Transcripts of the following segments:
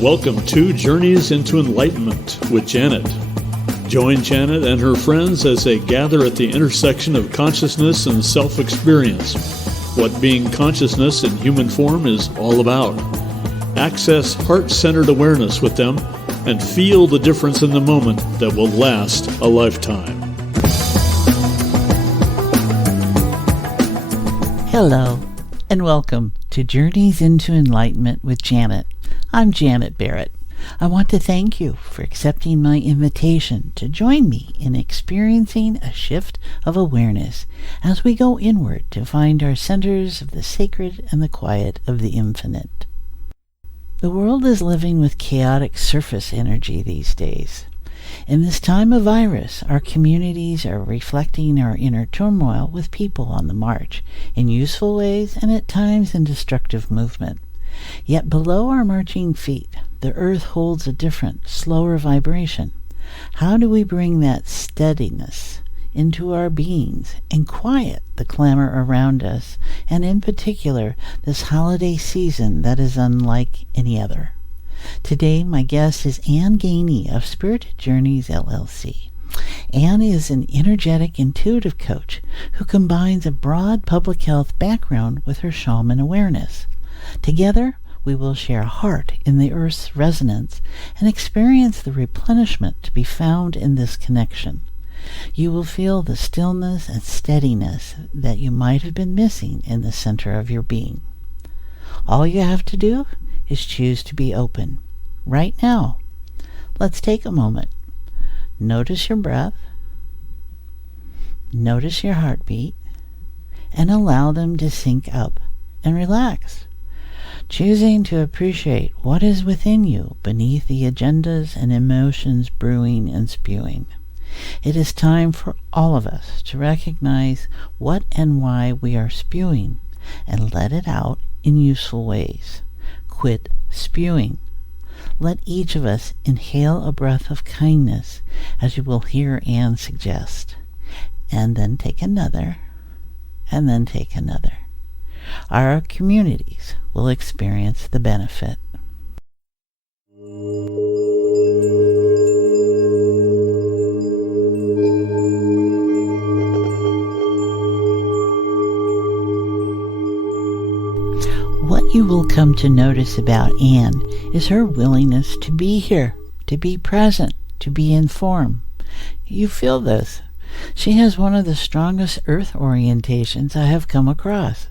Welcome to Journeys into Enlightenment with Janet. Join Janet and her friends as they gather at the intersection of consciousness and self-experience, what being consciousness in human form is all about. Access heart-centered awareness with them and feel the difference in the moment that will last a lifetime. Hello, and welcome to Journeys into Enlightenment with Janet. I'm Janet Barrett. I want to thank you for accepting my invitation to join me in experiencing a shift of awareness as we go inward to find our centers of the sacred and the quiet of the infinite. The world is living with chaotic surface energy these days. In this time of virus, our communities are reflecting our inner turmoil with people on the march, in useful ways and at times in destructive movement. Yet below our marching feet, the earth holds a different, slower vibration. How do we bring that steadiness into our beings and quiet the clamor around us, and in particular, this holiday season that is unlike any other? Today, my guest is Ganey of Spirited Journeys, LLC. Anne is an energetic intuitive coach who combines a broad public health background with her shaman awareness. Together, we will share heart in the earth's resonance and experience the replenishment to be found in this connection. You will feel the stillness and steadiness that you might have been missing in the center of your being. All you have to do is choose to be open. Right now, let's take a moment. Notice your breath. Notice your heartbeat, and allow them to sync up and relax. Choosing to appreciate what is within you beneath the agendas and emotions brewing and spewing. It is time for all of us to recognize what and why we are spewing and let it out in useful ways. Quit spewing. Let each of us inhale a breath of kindness, as you will hear Anne suggest, and then take another, and then take another. Our communities will experience the benefit. What you will come to notice about Anne is her willingness to be here, to be present, to be in form. You feel this. She has one of the strongest earth orientations I have come across.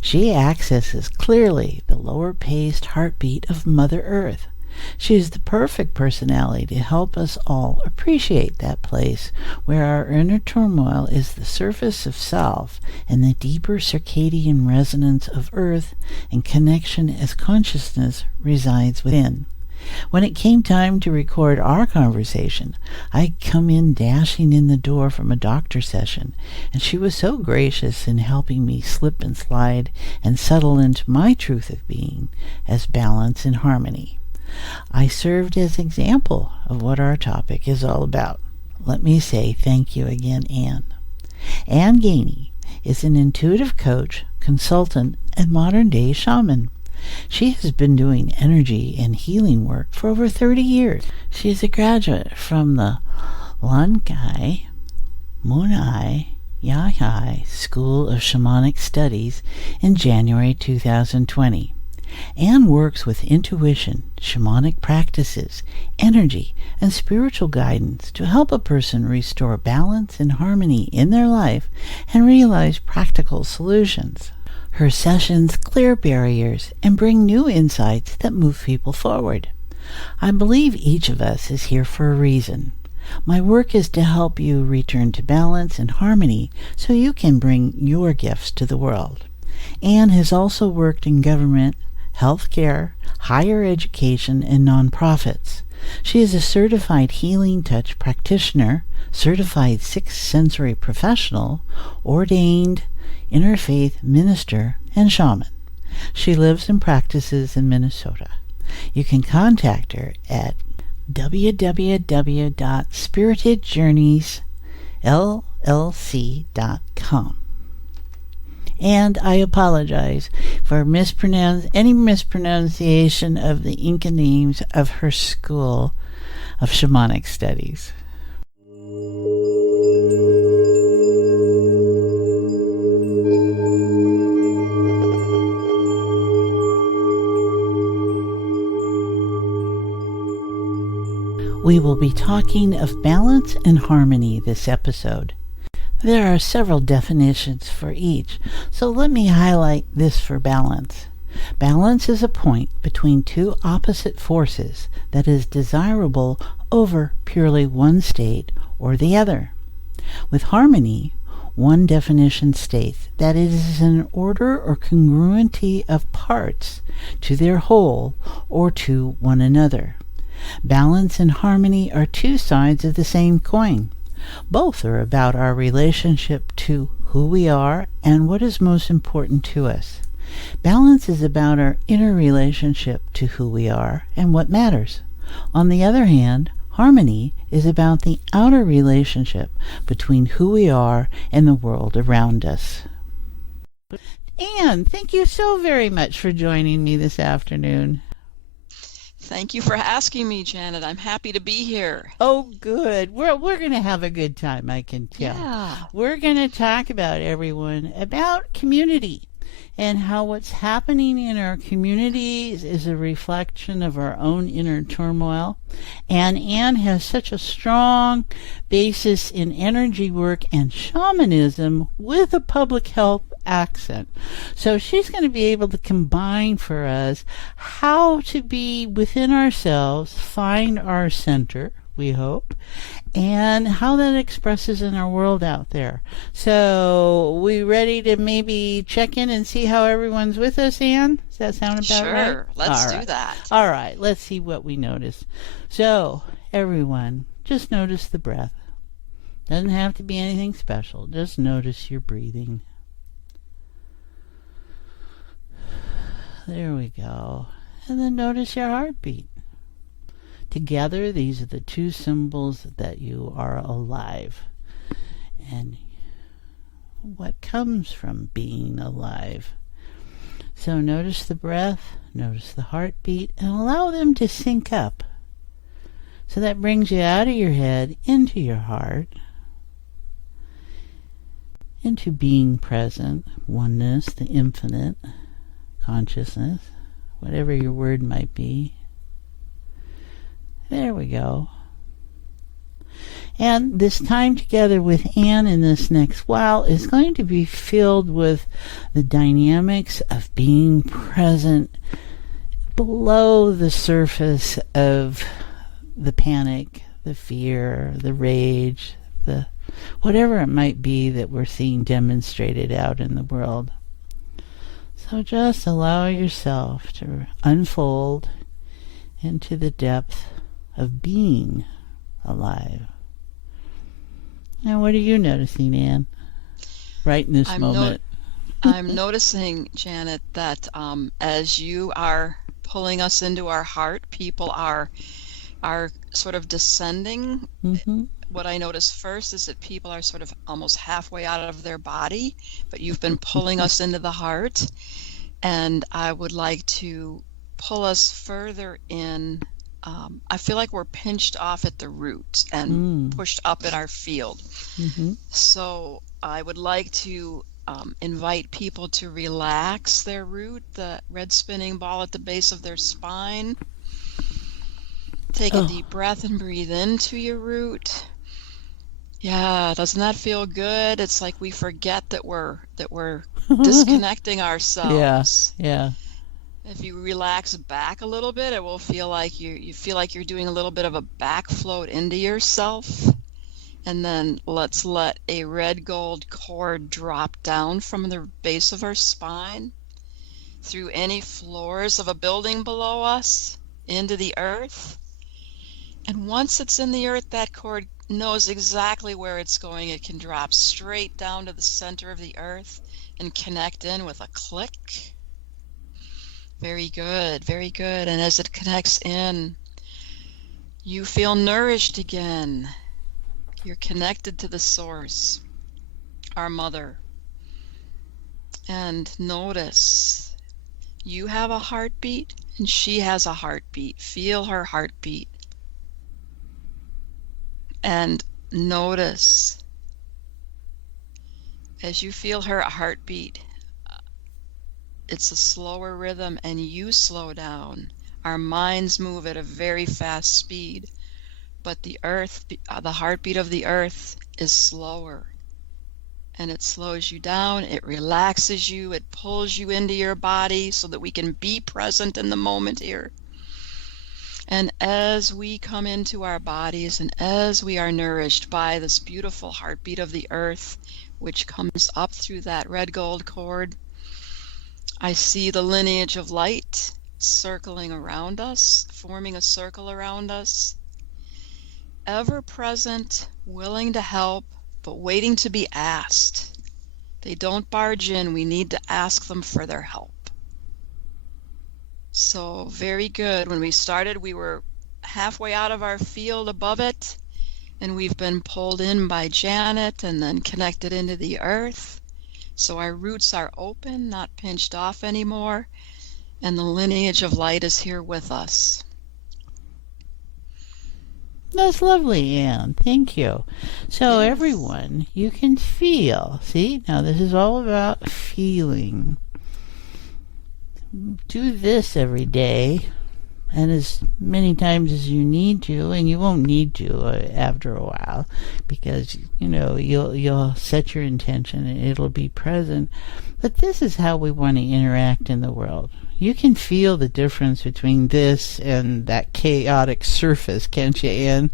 She accesses clearly the lower-paced heartbeat of Mother Earth. She is the perfect personality to help us all appreciate that place where our inner turmoil is the surface of self and the deeper circadian resonance of Earth and connection as consciousness resides within. When it came time to record our conversation, I'd come in dashing in the door from a doctor session, and she was so gracious in helping me slip and slide and settle into my truth of being as balance and harmony. I served as example of what our topic is all about. Let me say thank you again, Anne. Anne Ganey is an intuitive coach, consultant, and modern-day shaman. She has been doing energy and healing work for over 30 years. She is a graduate from the Lankai Munai Yahai School of Shamanic Studies in January 2020. Anne works with intuition, shamanic practices, energy, and spiritual guidance to help a person restore balance and harmony in their life and realize practical solutions. Her sessions clear barriers and bring new insights that move people forward. I believe each of us is here for a reason. My work is to help you return to balance and harmony so you can bring your gifts to the world. Anne has also worked in government, healthcare, higher education, and nonprofits. She is a certified healing touch practitioner, certified sixth sensory professional, ordained interfaith minister, and shaman. She lives and practices in Minnesota. You can contact her at www.spiritedjourneysllc.com. And I apologize for any mispronunciation of the Inca names of her school of shamanic studies. We will be talking of balance and harmony this episode. There are several definitions for each, so let me highlight this for balance. Balance is a point between two opposite forces that is desirable over purely one state or the other. With harmony, one definition states that it is an order or congruency of parts to their whole or to one another. Balance and harmony are two sides of the same coin. Both are about our relationship to who we are and what is most important to us. Balance is about our inner relationship to who we are and what matters. On the other hand, harmony is about the outer relationship between who we are and the world around us. Anne, thank you so very much for joining me this afternoon. Thank you for asking me, Janet. I'm happy to be here. Oh, good. We're going to have a good time, I can tell. Yeah. We're going to talk about community and how what's happening in our communities is a reflection of our own inner turmoil. And Anne has such a strong basis in energy work and shamanism with a public health accent. So she's going to be able to combine for us how to be within ourselves, find our center, we hope, and how that expresses in our world out there. So we ready to maybe check in and see how everyone's with us, Anne? Does that sound about right? Sure, let's do that. All right, let's see what we notice. So everyone, just notice the breath. Doesn't have to be anything special. Just notice your breathing. There we go. And then notice your heartbeat. Together, these are the two symbols that you are alive. And what comes from being alive. So notice the breath, notice the heartbeat, and allow them to sync up. So that brings you out of your head into your heart, into being present, oneness, the infinite, consciousness, whatever your word might be. There we go. And this time together with Anne in this next while is going to be filled with the dynamics of being present below the surface of the panic, the fear, the rage, the whatever it might be that we're seeing demonstrated out in the world. So just allow yourself to unfold into the depth of being alive. Now, what are you noticing, Anne, right in this moment? I'm noticing, Janet, that as you are pulling us into our heart, people are sort of descending. Mm-hmm. What I notice first is that people are sort of almost halfway out of their body, but you've been pulling us into the heart. And I would like to pull us further in. I feel like we're pinched off at the root and pushed up in our field. Mm-hmm. So I would like to invite people to relax their root, the red spinning ball at the base of their spine. Take a deep breath and breathe into your root. Yeah, doesn't that feel good? It's like we forget that we're disconnecting ourselves. Yeah. If you relax back a little bit, it will feel like you feel like you're doing a little bit of a back float into yourself. And then let's let a red gold cord drop down from the base of our spine through any floors of a building below us into the earth. And once it's in the earth, that cord knows exactly where it's going. It can drop straight down to the center of the earth and connect in with a click. Very good, very good. And as it connects in, you feel nourished again. You're connected to the source, our mother. And notice you have a heartbeat and she has a heartbeat. Feel her heartbeat. And notice as you feel her heartbeat, it's a slower rhythm and you slow down. Our minds move at a very fast speed, but the heartbeat of the earth is slower. And it slows you down, it relaxes you, it pulls you into your body so that we can be present in the moment here. And as we come into our bodies and as we are nourished by this beautiful heartbeat of the earth, which comes up through that red gold cord, I see the lineage of light circling around us, forming a circle around us, ever present, willing to help, but waiting to be asked. They don't barge in. We need to ask them for their help. So very good. When we started, we were halfway out of our field above it, and we've been pulled in by Janet and then connected into the earth. So our roots are open, not pinched off anymore, and the lineage of light is here with us. That's lovely, Anne. Thank you. So Yes. everyone, you can feel. See, now this is all about feeling. Do this every day, and as many times as you need to, and you won't need to after a while, because you'll set your intention and it'll be present. But this is how we want to interact in the world. You can feel the difference between this and that chaotic surface, can't you, Anne?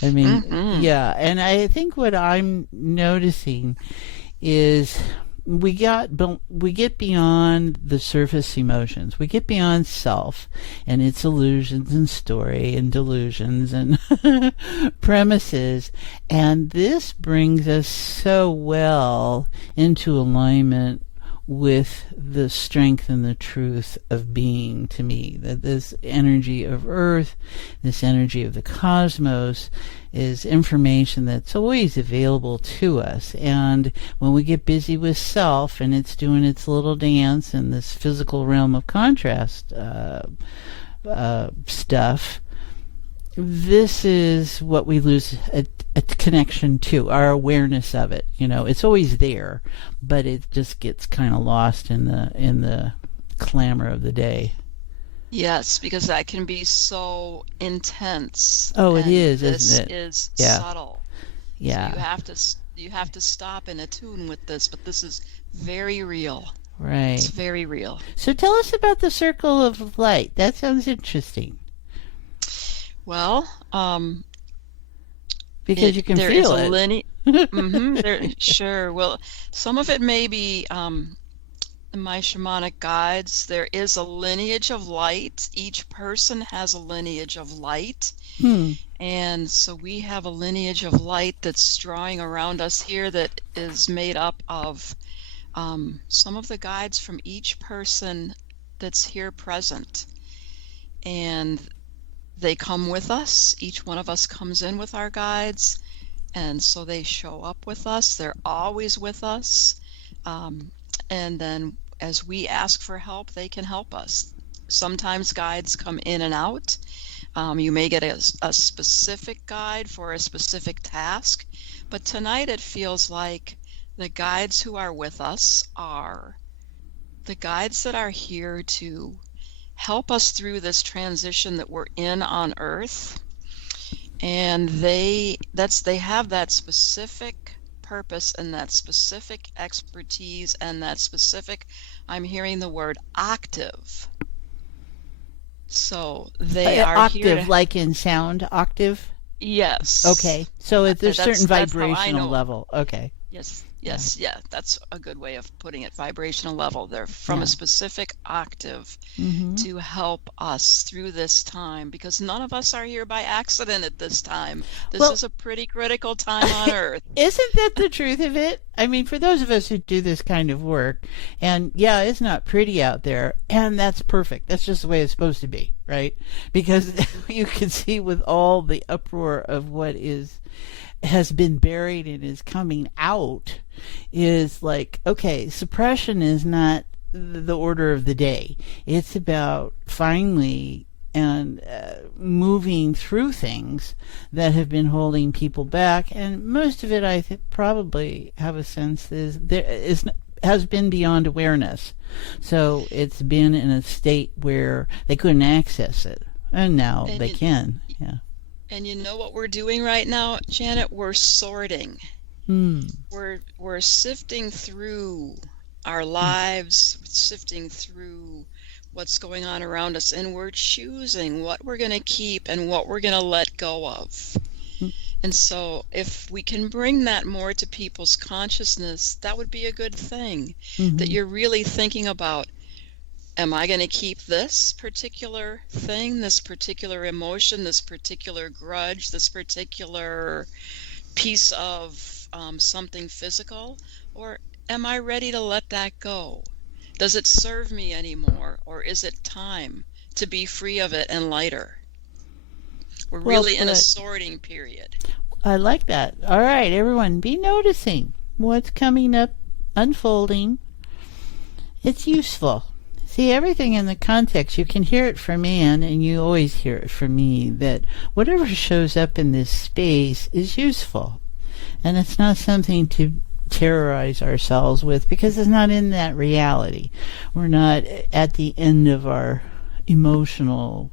I mean, yeah. And I think what I'm noticing is we get beyond the surface emotions. We get beyond self and its illusions and story and delusions and premises. And this brings us so well into alignment with the strength and the truth of being, to me. That this energy of earth, this energy of the cosmos, is information that's always available to us. And when we get busy with self and it's doing its little dance in this physical realm of contrast stuff, this is what we lose a connection to, our awareness of it. It's always there, but it just gets kind of lost in the clamor of the day. Yes, because that can be so intense. Oh, it is, this isn't it? is Yeah. subtle. Yeah. So you have to stop and attune with this, but this is very real. Right. It's very real. So tell us about the circle of light. That sounds interesting. Well, because you can there feel is a it. Sure. Well, some of it may be my shamanic guides. There is a lineage of light. Each person has a lineage of light. And so we have a lineage of light that's drawing around us here that is made up of some of the guides from each person that's here present. And they come with us. Each one of us comes in with our guides, and so they show up with us. They're always with us. And then as we ask for help, they can help us. Sometimes guides come in and out. You may get a specific guide for a specific task, but tonight it feels like the guides who are with us are the guides that are here to help us through this transition that we're in on Earth. And they have that specific purpose and that specific expertise and that specific, I'm hearing the word octave. So they are octave, here to, like in sound octave? Yes. Okay. So there's certain that's how I vibrational know. level. Okay. Yes, yeah, that's a good way of putting it. Vibrational level. They're from a specific octave to help us through this time, because none of us are here by accident at this time. This is a pretty critical time on Earth. Isn't that the truth of it? I mean, for those of us who do this kind of work, and yeah, it's not pretty out there, and that's perfect. That's just the way it's supposed to be, right? Because you can see with all the uproar of what is has been buried and is coming out is like, okay, suppression is not the order of the day. It's about finally and moving through things that have been holding people back, and most of it, I probably have a sense, has been beyond awareness. So it's been in a state where they couldn't access it, and now they can. Yeah. And you know what we're doing right now, Janet? We're sorting. We're sifting through our lives, sifting through what's going on around us, and we're choosing what we're going to keep and what we're going to let go of. And so if we can bring that more to people's consciousness, that would be a good thing. That you're really thinking about, am I going to keep this particular thing, this particular emotion, this particular grudge, this particular piece of something physical, or am I ready to let that go? Does it serve me anymore, or is it time to be free of it and lighter? We're really in a sorting period. I like that. All right, everyone, be noticing what's coming up, unfolding. It's useful. See, everything in the context, you can hear it from Anne, and you always hear it from me, that whatever shows up in this space is useful. And it's not something to terrorize ourselves with, because it's not in that reality. We're not at the end of our emotional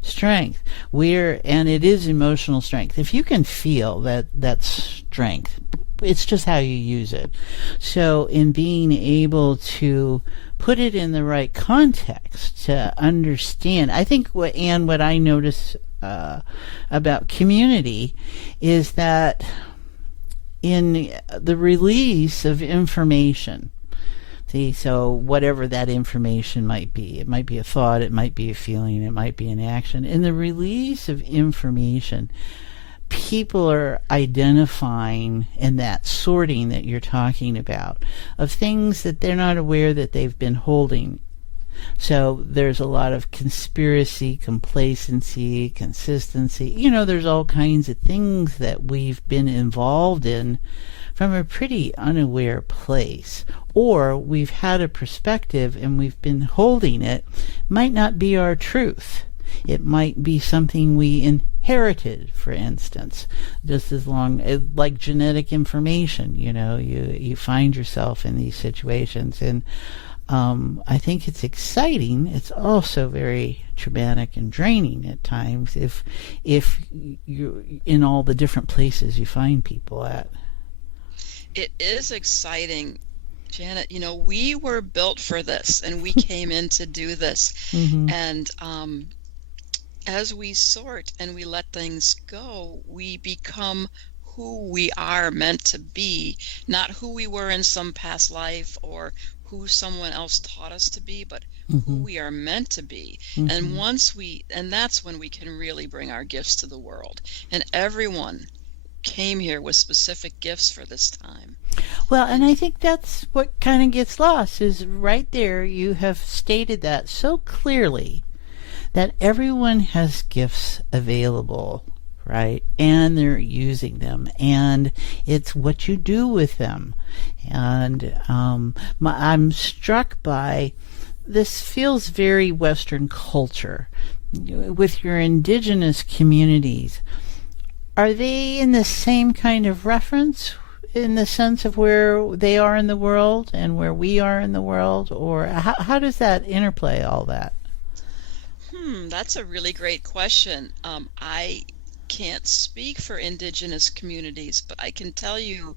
strength. And it is emotional strength. If you can feel that strength, it's just how you use it. So in being able to put it in the right context to understand, I think what I notice about community is that in the release of information, so whatever that information might be, it might be a thought, it might be a feeling, it might be an action. In the release of information, people are identifying, in that sorting that you're talking about, of things that they're not aware that they've been holding. So there's a lot of conspiracy, complacency, consistency. There's all kinds of things that we've been involved in from a pretty unaware place. Or we've had a perspective and we've been holding it. Might not be our truth. It might be something we inherited, for instance, just as long as, like genetic information, you find yourself in these situations. And I think it's exciting. It's also very traumatic and draining at times if you're in all the different places you find people at. It is exciting, Janet. We were built for this, and we came in to do this. And as we sort and we let things go, we become who we are meant to be, not who we were in some past life or who someone else taught us to be, but who we are meant to be. And that's when we can really bring our gifts to the world. And everyone came here with specific gifts for this time. Well, and I think that's what kind of gets lost, is right there you have stated that so clearly, that everyone has gifts available, right? And they're using them, and it's what you do with them. And I'm struck by, this feels very Western culture. With your indigenous communities, are they in the same kind of reference, in the sense of where they are in the world and where we are in the world? Or how does that interplay, all that? That's a really great question. I can't speak for indigenous communities, but I can tell you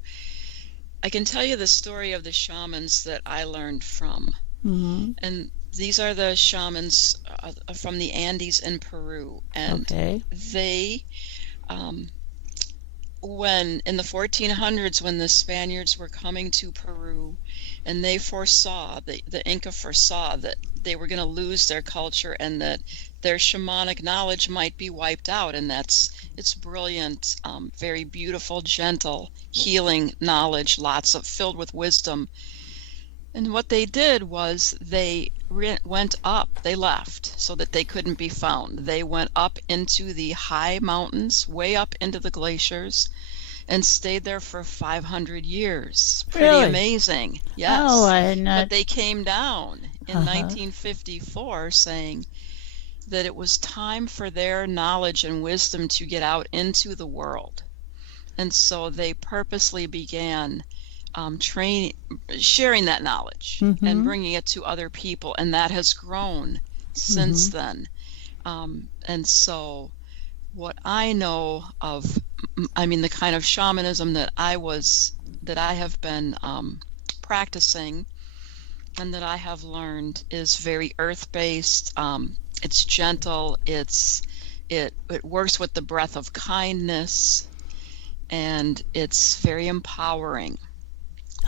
the story of the shamans that I learned from. And these are the shamans from the Andes in Peru. And they, when in the 1400s, when the Spaniards were coming to Peru, and they foresaw, the Inca foresaw that they were going to lose their culture and that their shamanic knowledge might be wiped out. And it's brilliant, very beautiful, gentle, healing knowledge, filled with wisdom. And what they did was they went up. They left so that they couldn't be found. They went up into the high mountains, way up into the glaciers, and stayed there for 500 years. Pretty Really? amazing. Yes. Oh, I had not. But they came down in 1954 saying that it was time for their knowledge and wisdom to get out into the world. And so they purposely began sharing that knowledge and bringing it to other people, and that has grown since then. And so what I know of, I mean, the kind of shamanism that I have been practicing and that I have learned is very earth-based. It's gentle. It works with the breath of kindness, and it's very empowering.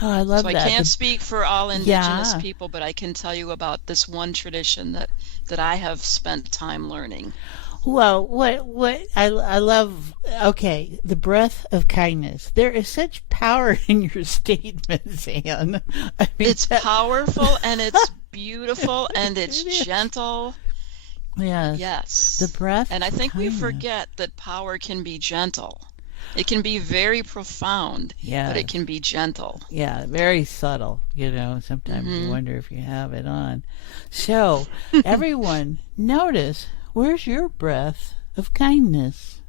Oh, I love so that. I can't speak for all indigenous people, but I can tell you about this one tradition that I have spent time learning. Well, what I love, okay, the breath of kindness. There is such power in your statements, Anne. I mean, it's powerful, and it's beautiful, and it's gentle. Yes. Yes. The breath And I think kindness. we forget that power can be gentle. It can be very profound, but it can be gentle. Yeah, very subtle. Sometimes you wonder if you have it on. So, everyone, notice, where's your breath of kindness?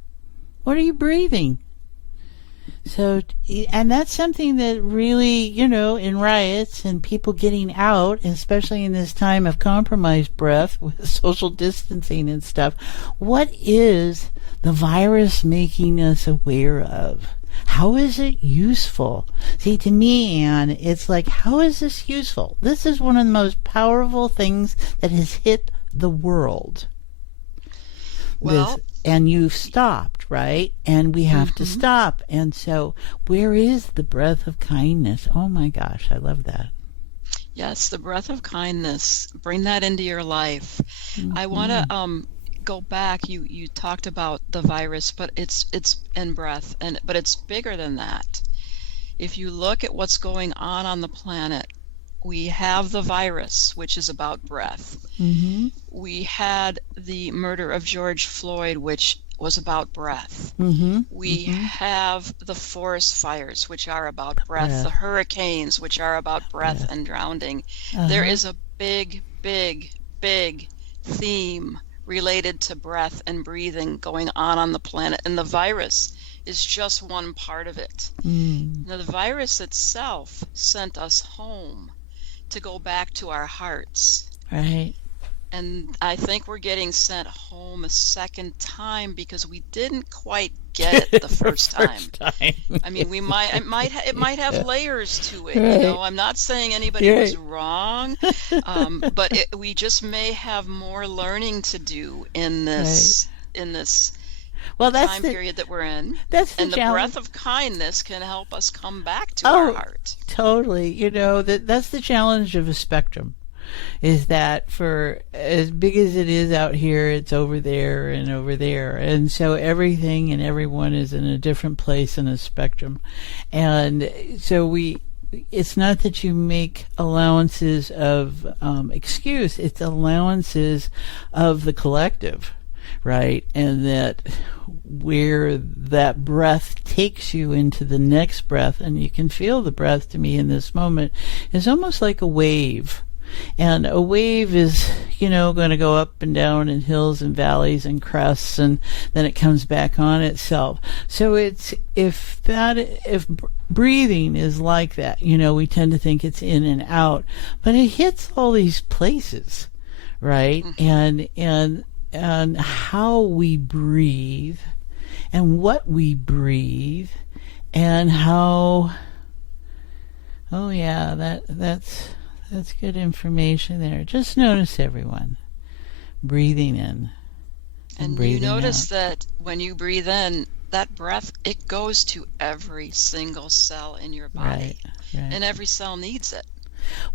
What are you breathing? So, and that's something that really, in riots and people getting out, especially in this time of compromised breath with social distancing and stuff, what is the virus making us aware of? How is it useful? See, to me, Anne, it's like, how is this useful? This is one of the most powerful things that has hit the world. Well, and you've stopped, right? And we have to stop. And so, where is the breath of kindness? Oh my gosh, I love that. Yes, the breath of kindness. Bring that into your life. I want to go back. You talked about the virus, but it's in breath, but it's bigger than that. If you look at what's going on the planet, we have the virus, which is about breath. We had the murder of George Floyd, which was about breath. We have the forest fires, which are about breath. The hurricanes, which are about breath and drowning. There is a big, big, big theme related to breath and breathing going on the planet, and the virus is just one part of it. Now, the virus itself sent us home to go back to our hearts. Right. And I think we're getting sent home a second time because we didn't quite get it the first time. I mean, it might have layers to it. Right. I'm not saying anybody was wrong, but we just may have more learning to do in this time period that we're in. And the breath of kindness can help us come back to our heart. Totally. That's the challenge of a spectrum, is that for as big as it is out here, it's over there and over there. And so everything and everyone is in a different place in a spectrum. And so it's not that you make allowances of excuse, it's allowances of the collective. Right? And that where that breath takes you into the next breath, and you can feel the breath to me in this moment, is almost like a wave. And a wave is, going to go up and down in hills and valleys and crests, and then it comes back on itself. So if breathing is like that, we tend to think it's in and out, but it hits all these places, right? And how we breathe and what we breathe and how, that's good information there. Just notice, everyone, breathing in and breathing you notice out. that when you breathe in, that breath, it goes to every single cell in your body. Right. And every cell needs it.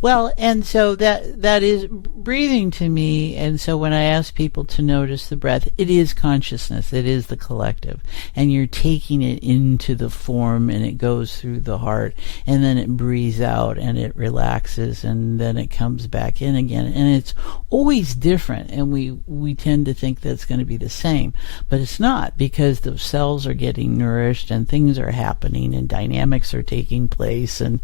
Well, and so that is breathing to me, and so when I ask people to notice the breath, it is consciousness, it is the collective, and you're taking it into the form, and it goes through the heart, and then it breathes out, and it relaxes, and then it comes back in again, and it's always different, and we tend to think that's going to be the same, but it's not, because the cells are getting nourished, and things are happening, and dynamics are taking place, and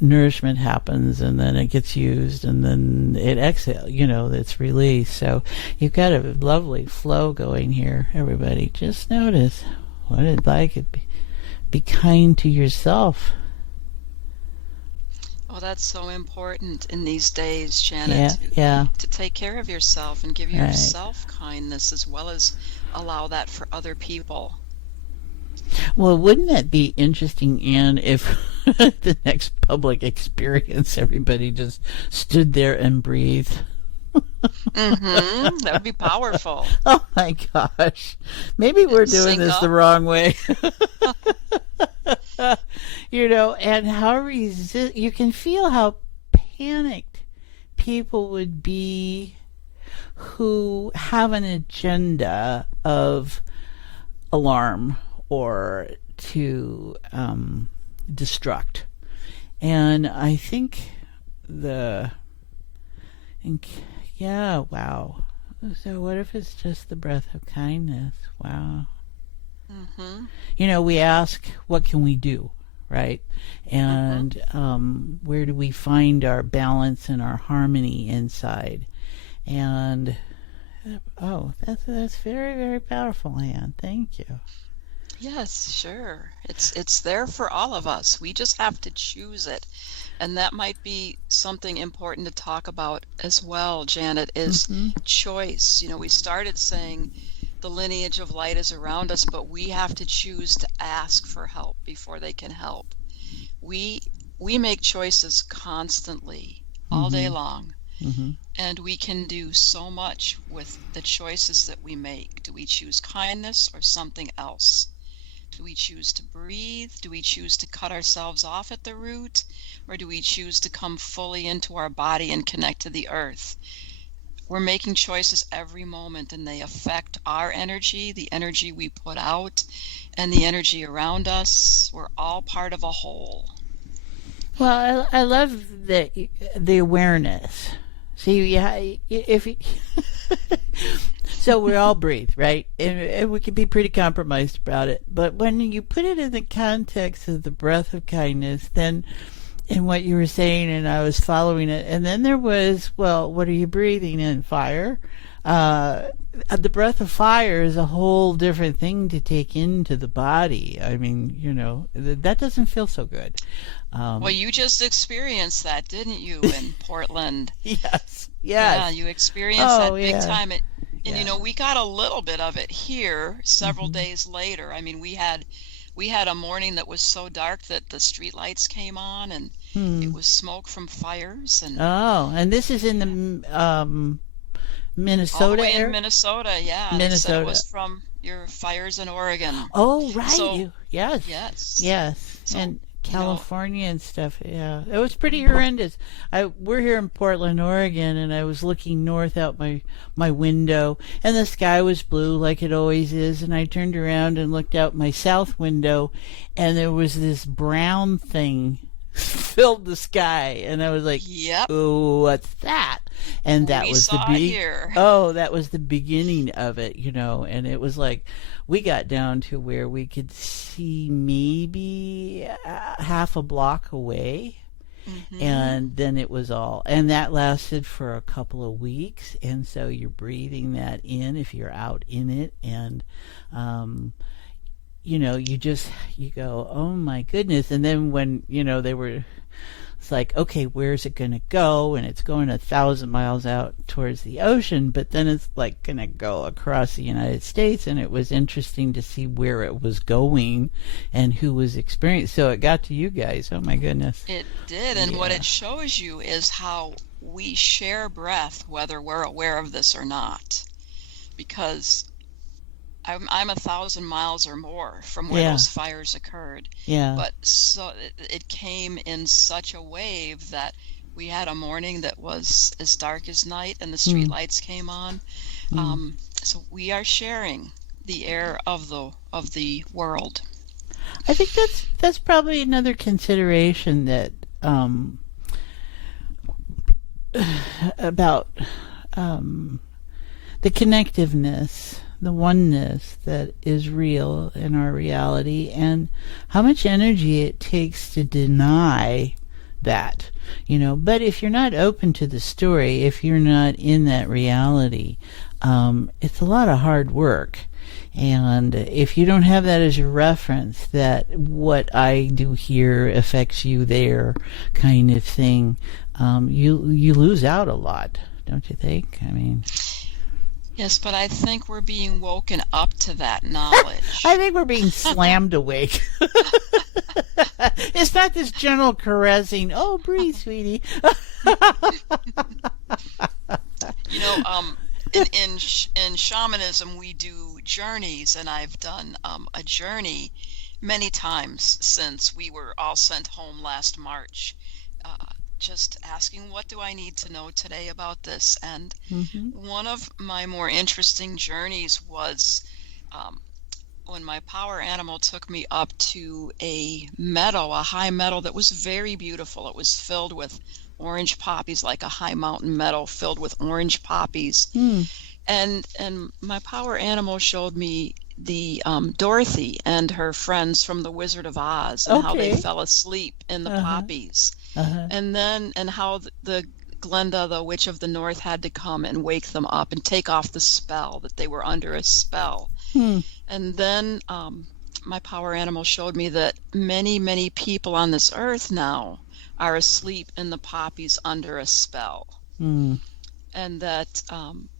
nourishment happens, and then it gets used, and then it exhales, it's released. So you've got a lovely flow going here, everybody. Just notice what it's like. Be kind to yourself. Oh, that's so important in these days, Janet, to take care of yourself and give yourself kindness, as well as allow that for other people. Well, wouldn't that be interesting, Anne, if the next public experience, everybody just stood there and breathed? That would be powerful. Oh my gosh. Maybe we're doing this the wrong way. And how you can feel how panicked people would be who have an agenda of alarm or to destruct. And I think wow. So what if it's just the breath of kindness? Wow. We ask, what can we do, right? And where do we find our balance and our harmony inside? And that's very, very powerful, Anne. Thank you. Yes, sure. It's there for all of us. We just have to choose it. And that might be something important to talk about as well, Janet, is choice. We started saying the lineage of light is around us, but we have to choose to ask for help before they can help. We make choices constantly, all day long. And we can do so much with the choices that we make. Do we choose kindness or something else? Do we choose to breathe? Do we choose to cut ourselves off at the root? Or do we choose to come fully into our body and connect to the earth? We're making choices every moment, and they affect our energy, the energy we put out, and the energy around us. We're all part of a whole. Well, I love the awareness. See, so we all breathe, right? And we can be pretty compromised about it. But when you put it in the context of the breath of kindness, then in what you were saying, and I was following it, and then there was, well, what are you breathing in? Fire? The breath of fire is a whole different thing to take into the body. I mean, that doesn't feel so good. Well, you just experienced that, didn't you, in Portland? Yes. Yeah, you experienced that big time. And we got a little bit of it here several days later. I mean, we had a morning that was so dark that the street lights came on, and it was smoke from fires. And this is in the Minnesota all the way area? in Minnesota, yeah. Minnesota. They said it was from your fires in Oregon. Oh, right. So, yes. So, and California and stuff. Yeah, it was pretty horrendous. We're here in Portland, Oregon, and I was looking north out my window, and the sky was blue like it always is. And I turned around and looked out my south window, and there was this brown thing filled the sky, and I was like, "Oh, what's that?" And that was that was the beginning of it, and it was like we got down to where we could see maybe half a block away. And then it was all, and that lasted for a couple of weeks, and so you're breathing that in if you're out in it, and you go, oh my goodness. And then when, it's like, okay, where's it going to go? And it's going 1,000 miles out towards the ocean, but then it's like going to go across the United States. And it was interesting to see where it was going and who was experiencing. So it got to you guys. Oh my goodness. It did. And what it shows you is how we share breath, whether we're aware of this or not. Because I'm 1,000 miles or more from where those fires occurred. Yeah. But so it came in such a wave that We had a morning that was as dark as night, and the street lights came on. So we are sharing the air of the world. I think that's probably another consideration that about the connectiveness, the oneness that is real in our reality, and how much energy it takes to deny that, But if you're not open to the story, if you're not in that reality, it's a lot of hard work. And if you don't have that as your reference, that what I do here affects you there kind of thing, you lose out a lot, don't you think? I mean... Yes, but I think we're being woken up to that knowledge. I think we're being slammed awake. It's not this gentle caressing, oh, breathe, sweetie. In shamanism, we do journeys, and I've done a journey many times since we were all sent home last March, just asking, what do I need to know today about this? And one of my more interesting journeys was when my power animal took me up to a high meadow that was very beautiful. It was filled with orange poppies, like a high mountain meadow filled with orange poppies. And my power animal showed me the Dorothy and her friends from the Wizard of Oz, and how they fell asleep in the poppies. And how the Glenda, the Witch of the North, had to come and wake them up and take off the spell, that they were under a spell. And then my power animal showed me that many, many people on this earth now are asleep in the poppies under a spell. And that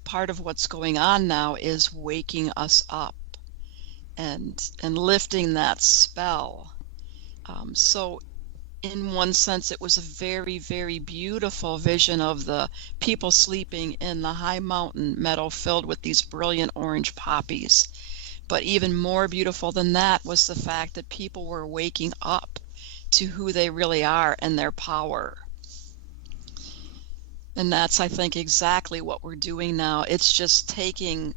part of what's going on now is waking us up and lifting that spell. So in one sense, it was a very, very beautiful vision of the people sleeping in the high mountain meadow filled with these brilliant orange poppies. But even more beautiful than that was the fact that people were waking up to who they really are and their power. And that's, I think, exactly what we're doing now. It's just taking,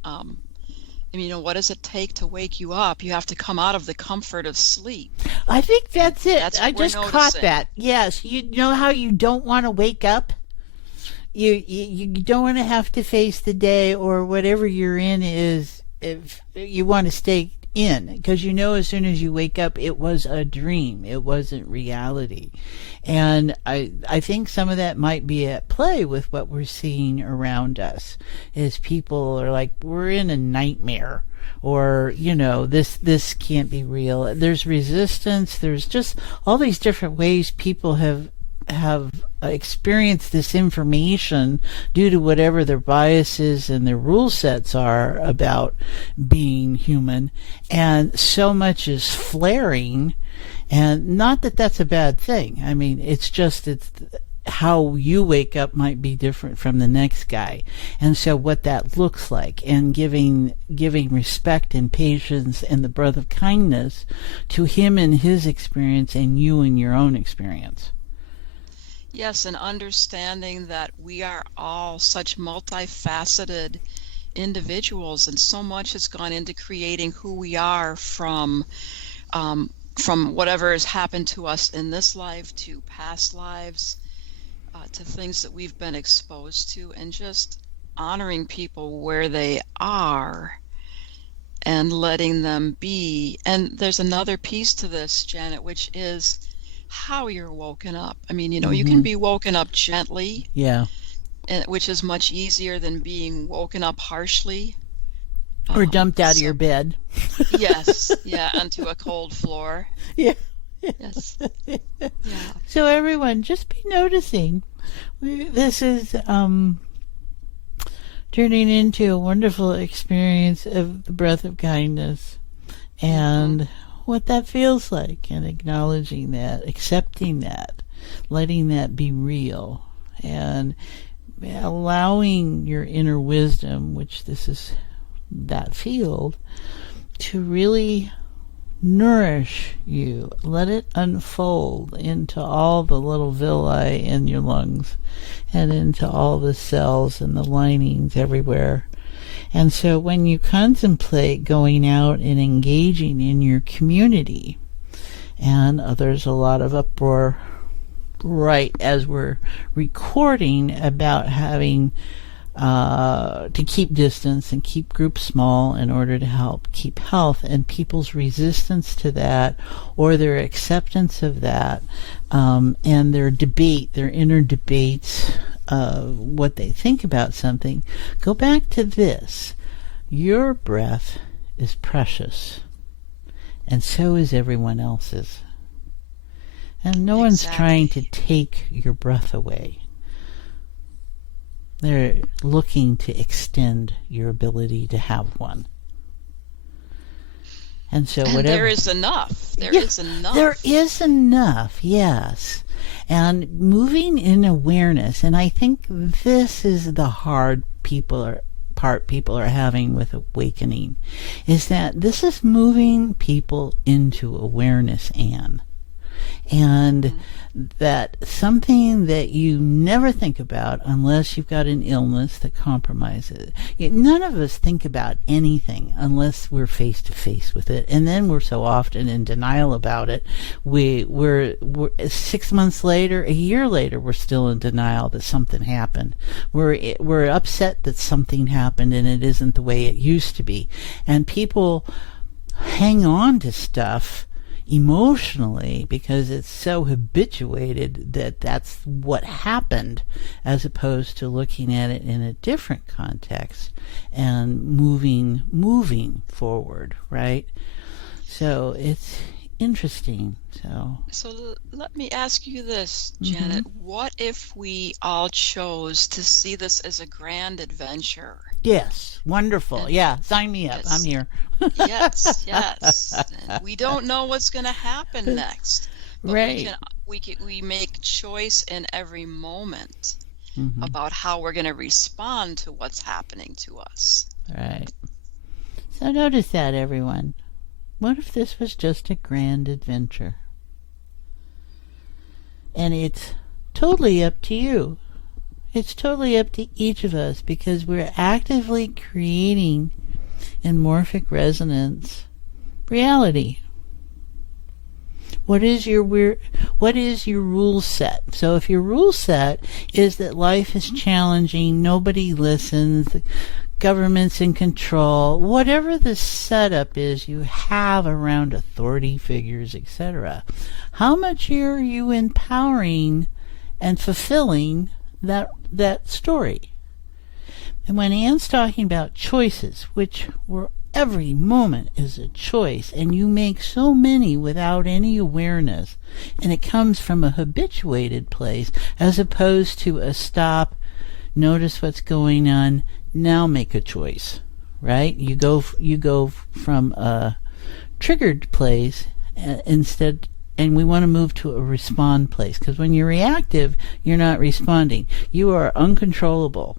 what does it take to wake you up? You have to come out of the comfort of sleep. I think that's it. That's I just caught that. Yes. You know how you don't want to wake up? You don't want to have to face the day or whatever you're in is, if you want to stay in, because as soon as you wake up, it was a dream. It wasn't reality. And I think some of that might be at play with what we're seeing around us, is people are like, we're in a nightmare, or, this can't be real. There's resistance. There's just all these different ways people have experienced this information due to whatever their biases and their rule sets are about being human, and so much is flaring. And not that that's a bad thing. I mean, it's how you wake up might be different from the next guy, and so what that looks like, and giving respect and patience and the breath of kindness to him and his experience, and you and your own experience. Yes, and understanding that we are all such multifaceted individuals, and so much has gone into creating who we are, from whatever has happened to us in this life, to past lives, to things that we've been exposed to, and just honoring people where they are and letting them be. And there's another piece to this, Janet, which is how you're woken up. I mean, you can be woken up gently, which is much easier than being woken up harshly. Or dumped out of your bed. Yes, onto a cold floor. Yeah. Yes. Yeah. So everyone, just be noticing. This is turning into a wonderful experience of the breath of kindness, and what that feels like, and acknowledging that, accepting that, letting that be real, and allowing your inner wisdom, which this is that field, to really nourish you. Let it unfold into all the little villi in your lungs and into all the cells and the linings everywhere. And so when you contemplate going out and engaging in your community, and there's a lot of uproar right as we're recording about having to keep distance and keep groups small in order to help keep health, and people's resistance to that or their acceptance of that, and their inner debates of what they think about something. Go back to this. Your breath is precious, and so is everyone else's. And no one's trying to take your breath away. They're looking to extend your ability to have one. And so whatever... there is enough. There is enough. There is enough, yes. And moving in awareness, and I think this is the hard part people are having with awakening, is that this is moving people into awareness, Anne. And that something that you never think about unless you've got an illness that compromises it. None of us think about anything unless we're face to face with it, and then we're so often in denial about it. We're 6 months later, a year later, we're still in denial that something happened. We're upset that something happened and it isn't the way it used to be. And people hang on to stuff emotionally because it's so habituated that that's what happened, as opposed to looking at it in a different context and moving forward, right? So it's interesting. So let me ask you this, Janet. What if we all chose to see this as a grand adventure? Yes, wonderful. Yeah, sign me up. I'm here. Yes. And we don't know what's going to happen next. But right. We make choice in every moment about how we're going to respond to what's happening to us. Right. So notice that, everyone. What if this was just a grand adventure? And it's totally up to you. It's totally up to each of us, because we're actively creating in morphic resonance reality. What is your rule set? So if your rule set is that life is challenging, nobody listens, the government's in control, whatever the setup is you have around authority figures, etc., how much are you empowering and fulfilling that story? And when Anne's talking about choices, which every moment is a choice, and you make so many without any awareness, and it comes from a habituated place as opposed to a stop, notice what's going on, now make a choice, right? You go from a triggered place instead. And we want to move to a respond place, because when you're reactive, you're not responding. You are uncontrollable.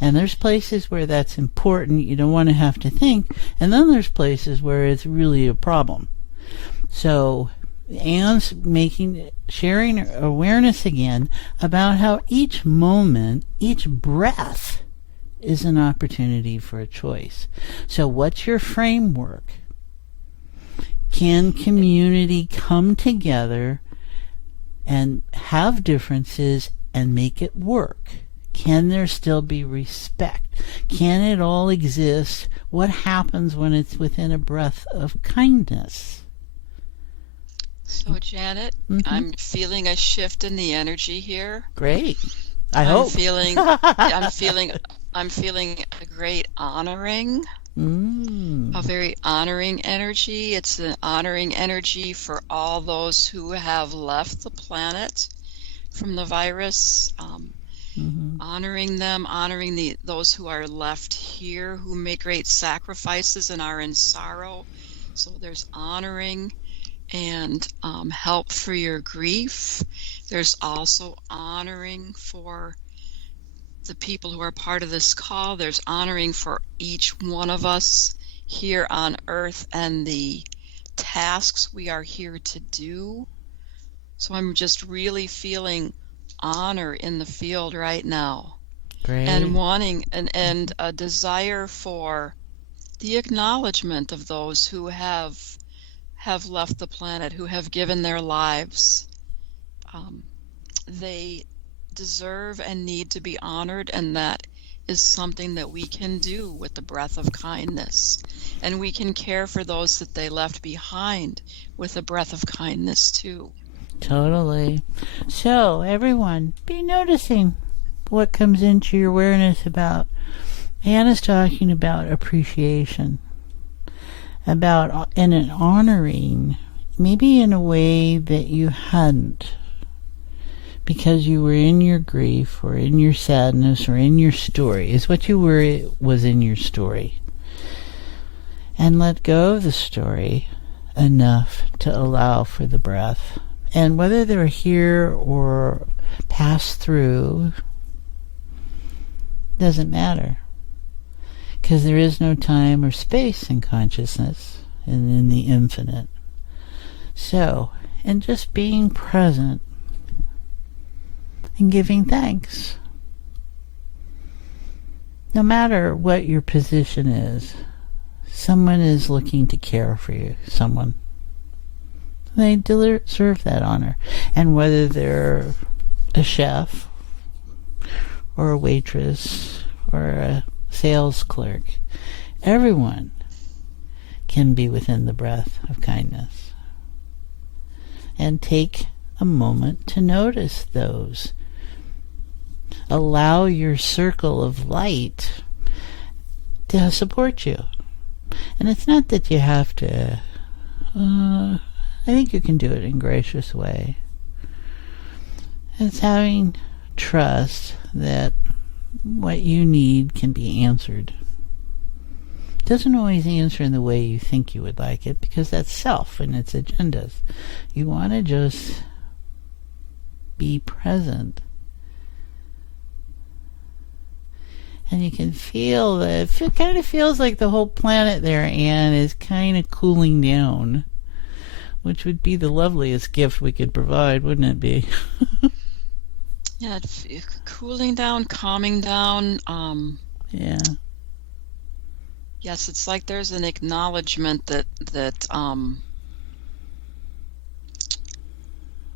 And there's places where that's important. You don't want to have to think. And then there's places where it's really a problem. So Anne's sharing awareness again about how each moment, each breath is an opportunity for a choice. So what's your framework? Can community come together and have differences and make it work? Can there still be respect? Can it all exist? What happens when it's within a breath of kindness? So, Janet, I'm feeling a shift in the energy here. Great. I'm feeling a great honoring. A very honoring energy. It's an honoring energy for all those who have left the planet from the virus. Honoring them, honoring those who are left here, who make great sacrifices and are in sorrow. So there's honoring and help for your grief. There's also honoring for the people who are part of this call. There's honoring for each one of us here on Earth and the tasks we are here to do. So I'm just really feeling honor in the field right now. Great. And wanting and a desire for the acknowledgement of those who have left the planet, who have given their lives. They deserve and need to be honored, and that is something that we can do with the breath of kindness. And we can care for those that they left behind with a breath of kindness too. Totally. So, everyone, be noticing what comes into your awareness about. Anna's talking about appreciation, about and an honoring, maybe in a way that you hadn't, because you were in your grief or in your sadness or in your story, is what you were, was in your story. And let go of the story enough to allow for the breath. And whether they're here or pass through doesn't matter, because there is no time or space in consciousness and in the infinite. So, and just being present and giving thanks. No matter what your position is, someone is looking to care for you, someone. They deserve that honor. And whether they're a chef or a waitress or a sales clerk, everyone can be within the breath of kindness. And take a moment to notice those. Allow your circle of light to support you. And it's not that you have to... I think you can do it in a gracious way. It's having trust that what you need can be answered. It doesn't always answer in the way you think you would like it, because that's self and its agendas. You want to just be present. And you can feel that it kind of feels like the whole planet there, Anne, is kind of cooling down, which would be the loveliest gift we could provide, wouldn't it be? Yeah, cooling down, calming down. Yeah. Yes, it's like there's an acknowledgement that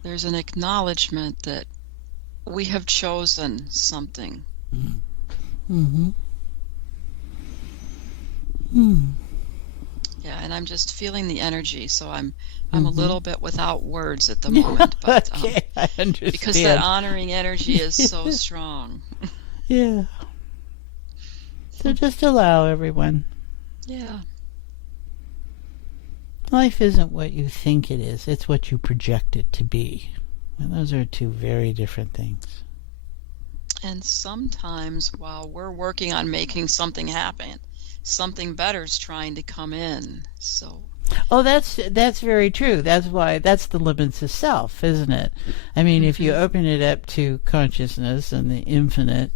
there's an acknowledgement that we have chosen something. Mm-hmm. Mm. Yeah, and I'm just feeling the energy, so I'm a little bit without words at the moment, but okay, I understand. Because that honoring energy is so strong. Yeah. So just allow everyone. Yeah. Life isn't what you think it is. It's what you project it to be. And those are two very different things. And sometimes while we're working on making something happen, something better's trying to come in. So. Oh, that's very true. That's why that's the limits of self, isn't it? I mean, if you open it up to consciousness and the infinite,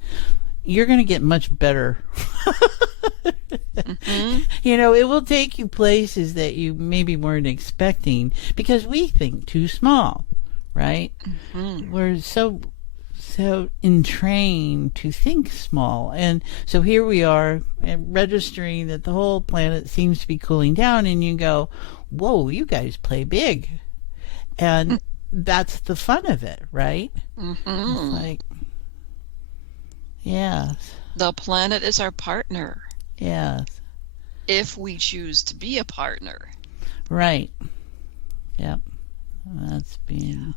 you're going to get much better. You know, it will take you places that you maybe weren't expecting, because we think too small, right? We're so entrained to think small. And so here we are registering that the whole planet seems to be cooling down, and you go, whoa, you guys play big. And that's the fun of it, right? It's like, yes. The planet is our partner. Yes. If we choose to be a partner. Right. Yep. That's being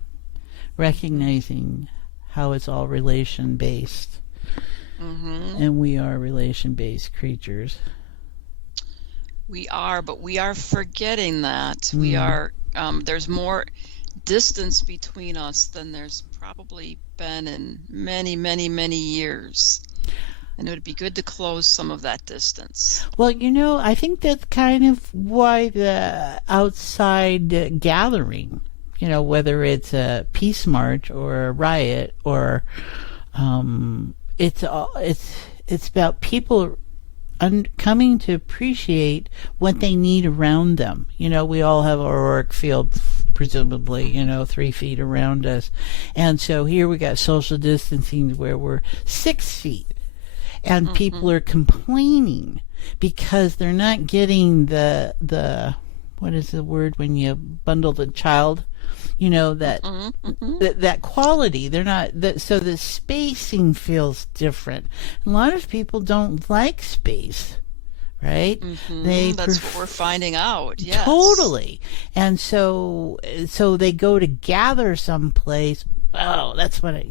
recognizing how it's all relation-based. And we are relation-based creatures. We are, but we are forgetting that. We are, there's more distance between us than there's probably been in many, many, many years. And it would be good to close some of that distance. Well, you know, I think that's kind of why the outside gathering, you know, whether it's a peace march or a riot or it's about people coming to appreciate what they need around them. We all have our auric field, presumably, 3 feet around us. And so here we got social distancing where we're 6 feet. And people are complaining because they're not getting the what is the word when you bundle the child? That quality. They're not so the spacing feels different. A lot of people don't like space, right? That's what we're finding out. Yes. Totally. And so they go to gather someplace. Oh, that's what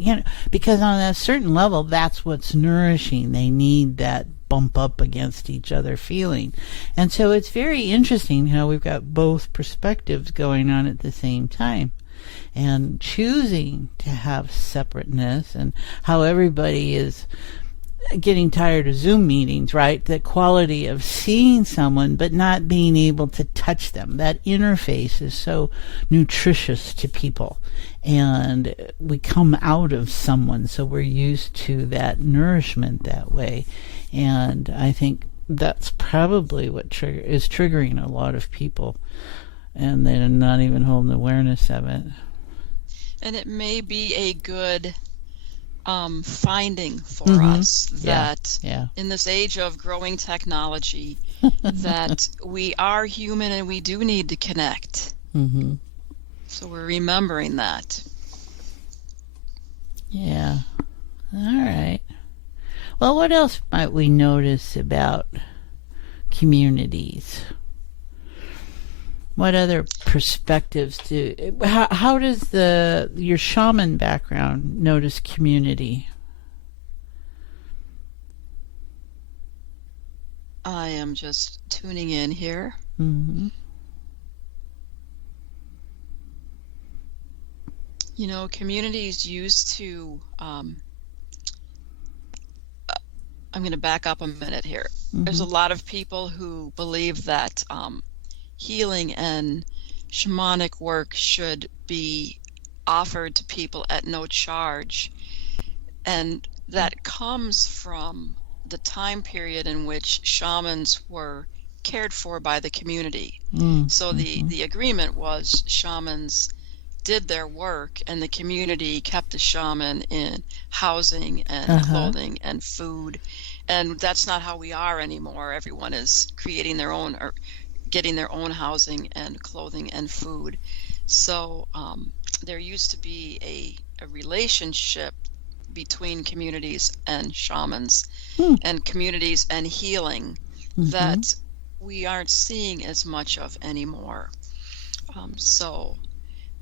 because on a certain level, that's what's nourishing. They need that bump up against each other feeling. And so it's very interesting how we've got both perspectives going on at the same time, and choosing to have separateness, and how everybody is getting tired of Zoom meetings, right? The quality of seeing someone but not being able to touch them. That interface is so nutritious to people. And we come out of someone, so we're used to that nourishment that way. And I think that's probably what is triggering a lot of people. And they're not even holding awareness of it. And it may be a good finding for us that in this age of growing technology, that we are human and we do need to connect. So we're remembering that. Yeah. All right. Well, what else might we notice about communities? What other perspectives how does your shaman background notice community? I am just tuning in here. Communities used to I'm going to back up a minute here. There's a lot of people who believe that healing and shamanic work should be offered to people at no charge. And that comes from the time period in which shamans were cared for by the community. So the agreement was shamans did their work and the community kept the shaman in housing and clothing and food. And that's not how we are anymore. Everyone is creating their own or getting their own housing and clothing and food. So there used to be a relationship between communities and shamans and communities and healing that we aren't seeing as much of anymore. So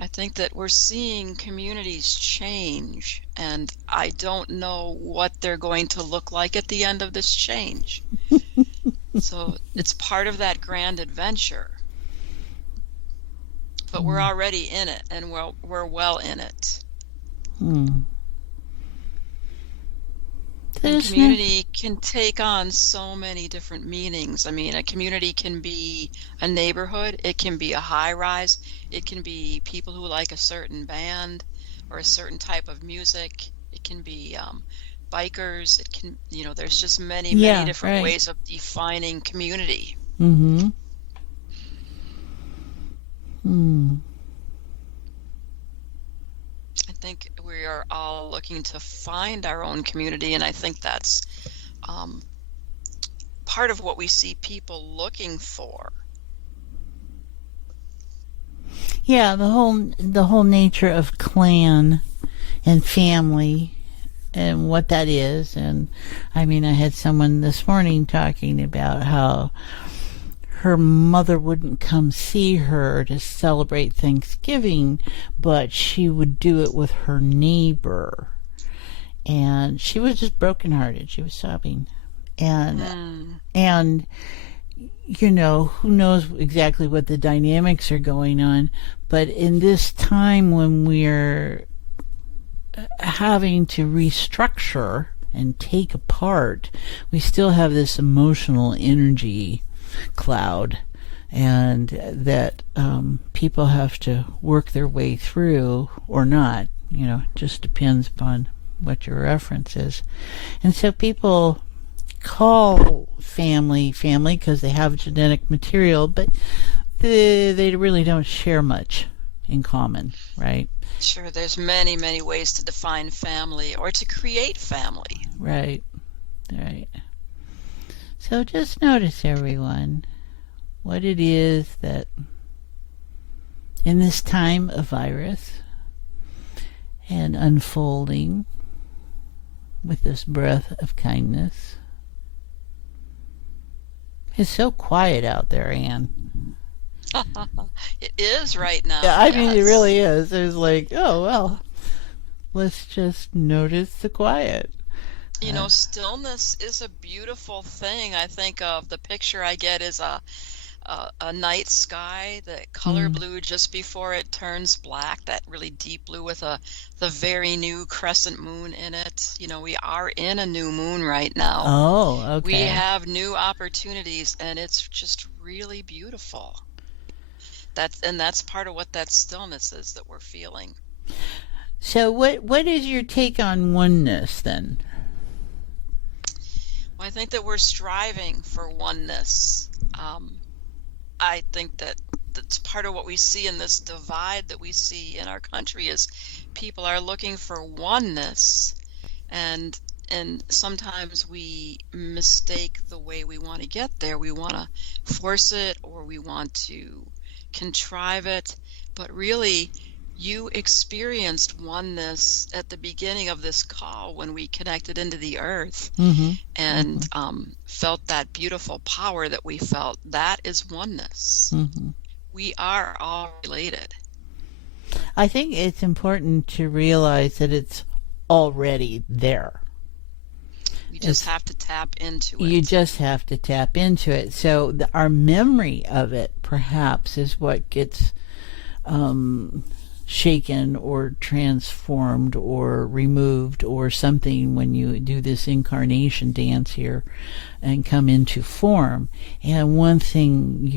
I think that we're seeing communities change, and I don't know what they're going to look like at the end of this change. So it's part of that grand adventure. But we're already in it, and we're well in it. And community can take on so many different meanings. I mean, a community can be a neighborhood, it can be a high rise, it can be people who like a certain band or a certain type of music, it can be bikers, it can, there's just many different ways of defining community. I think we are all looking to find our own community, and I think that's part of what we see people looking for. Yeah, the whole nature of clan and family and what that is. And I mean, I had someone this morning talking about how her mother wouldn't come see her to celebrate Thanksgiving, but she would do it with her neighbor. And she was just brokenhearted. She was sobbing. And who knows exactly what the dynamics are going on. But in this time when we're having to restructure and take apart, we still have this emotional energy cloud, and that people have to work their way through or not. Just depends upon what your reference is. And so people call family because they have genetic material, but they really don't share much in common, right? Sure, there's many, many ways to define family or to create family. Right. So just notice, everyone, what it is that in this time of virus and unfolding with this breath of kindness, it's so quiet out there, Anne. It is right now. Yeah, I mean, it really is. It's like, oh, well, let's just notice the quiet. You know, stillness is a beautiful thing. I think of the picture I get is a night sky, the color blue just before it turns black, that really deep blue with the very new crescent moon in it. You know, we are in a new moon right now. Oh, okay. We have new opportunities, and it's just really beautiful. That's part of what that stillness is that we're feeling. So what is your take on oneness then? Well, I think that we're striving for oneness. I think that's part of what we see in this divide that we see in our country is people are looking for oneness, and sometimes we mistake the way we want to get there. We want to force it, or we want to contrive it, but really you experienced oneness at the beginning of this call when we connected into the earth and felt that beautiful power that we felt. That is oneness. We are all related. I think it's important to realize that it's already there. You just have to tap into it. You just have to tap into it. So our memory of it perhaps is what gets shaken or transformed or removed or something when you do this incarnation dance here and come into form. And one thing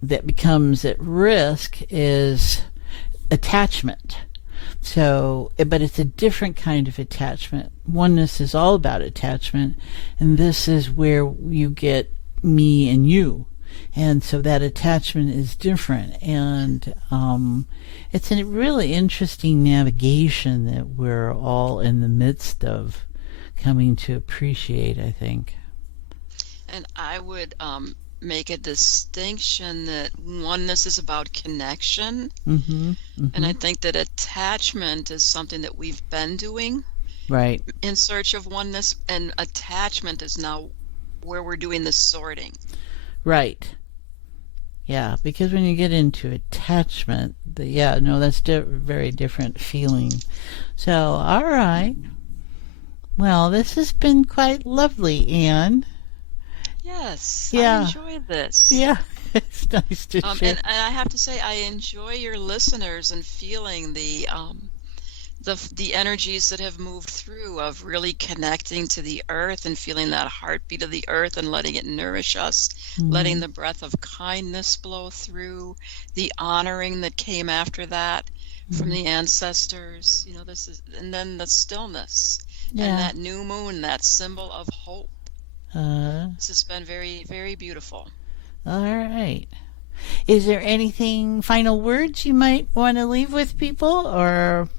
that becomes at risk is attachment. So, but it's a different kind of attachment. Oneness is all about attachment, and this is where you get me and you. And so that attachment is different. And it's a really interesting navigation that we're all in the midst of coming to appreciate, I think. And I would make a distinction that oneness is about connection. And I think that attachment is something that we've been doing. Right. In search of oneness, and attachment is now where we're doing the sorting. Right. Yeah, because when you get into attachment, that's very different feeling. So, all right. Well, this has been quite lovely, Anne. Yes, yeah. I enjoyed this. Yeah, it's nice to share. And I have to say, I enjoy your listeners and feeling the energies that have moved through of really connecting to the earth and feeling that heartbeat of the earth and letting it nourish us, letting the breath of kindness blow through, the honoring that came after that from the ancestors. You know, and then the stillness and that new moon, that symbol of hope. This has been very, very beautiful. All right. Is there anything, final words you might want to leave with people, or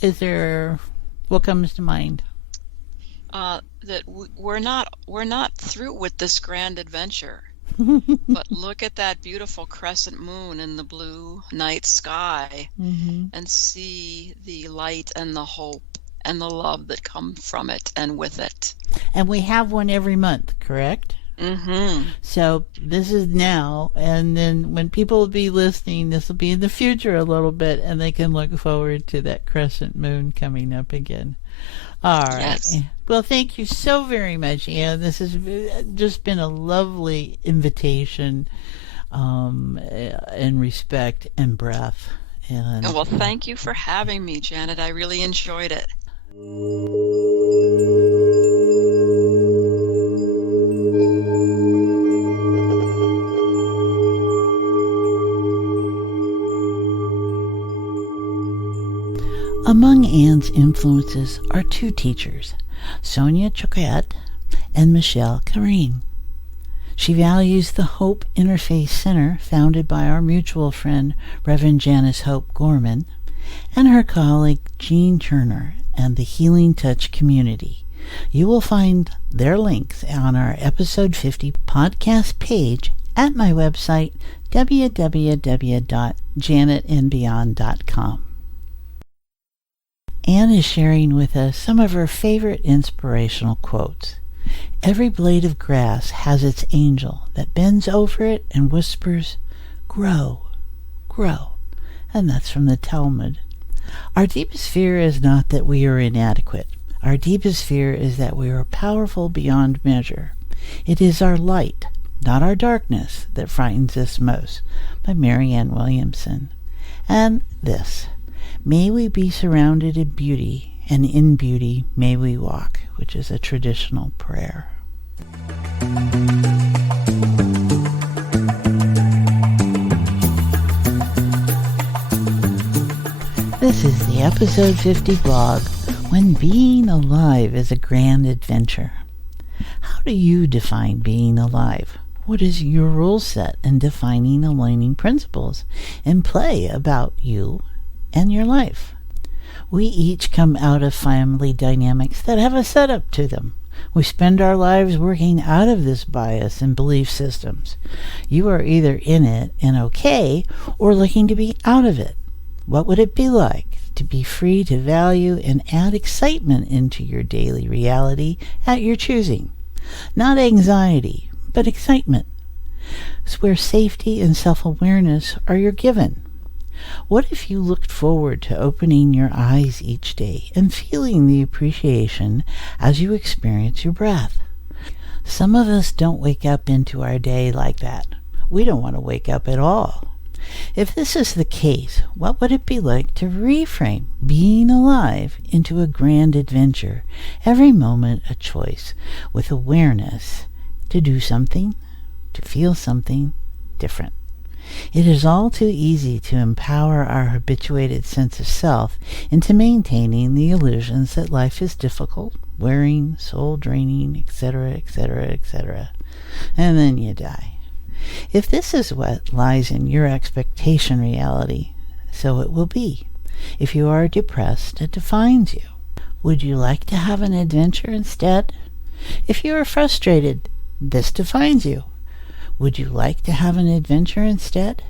is there, what comes to mind? That we're not through with this grand adventure. But look at that beautiful crescent moon in the blue night sky and see the light and the hope and the love that come from it and with it. And we have one every month, correct? So this is now, and then when people will be listening, this will be in the future a little bit, and they can look forward to that crescent moon coming up again. All right. Yes. Well, thank you so very much, Anne. This has just been a lovely invitation, and respect and breath. And well, thank you for having me, Janet. I really enjoyed it. Among Anne's influences are two teachers, Sonia Choquette and Michelle Karine. She values the Hope Interfaith Center, founded by our mutual friend Reverend Janice Hope Gorman, and her colleague Jean Turner and the Healing Touch community. You will find their links on our episode 50 podcast page at my website, www.janetandbeyond.com. Anne is sharing with us some of her favorite inspirational quotes. Every blade of grass has its angel that bends over it and whispers, "Grow, grow." And that's from the Talmud. Our deepest fear is not that we are inadequate. Our deepest fear is that we are powerful beyond measure. It is our light, not our darkness, that frightens us most, by Marianne Williamson. And this, may we be surrounded in beauty, and in beauty may we walk, which is a traditional prayer. This is the episode 50 blog, When Being Alive is a Grand Adventure. How do you define being alive? What is your rule set in defining aligning principles in play about you and your life? We each come out of family dynamics that have a setup to them. We spend our lives working out of this bias and belief systems. You are either in it and okay, or looking to be out of it. What would it be like to be free to value and add excitement into your daily reality at your choosing? Not anxiety, but excitement. It's where safety and self-awareness are your given. What if you looked forward to opening your eyes each day and feeling the appreciation as you experience your breath? Some of us don't wake up into our day like that. We don't want to wake up at all. If this is the case, what would it be like to reframe being alive into a grand adventure, every moment a choice, with awareness to do something, to feel something different? It is all too easy to empower our habituated sense of self into maintaining the illusions that life is difficult, wearing, soul-draining, etc., etc., etc. And then you die. If this is what lies in your expectation reality, so it will be. If you are depressed, it defines you. Would you like to have an adventure instead? If you are frustrated, this defines you. Would you like to have an adventure instead?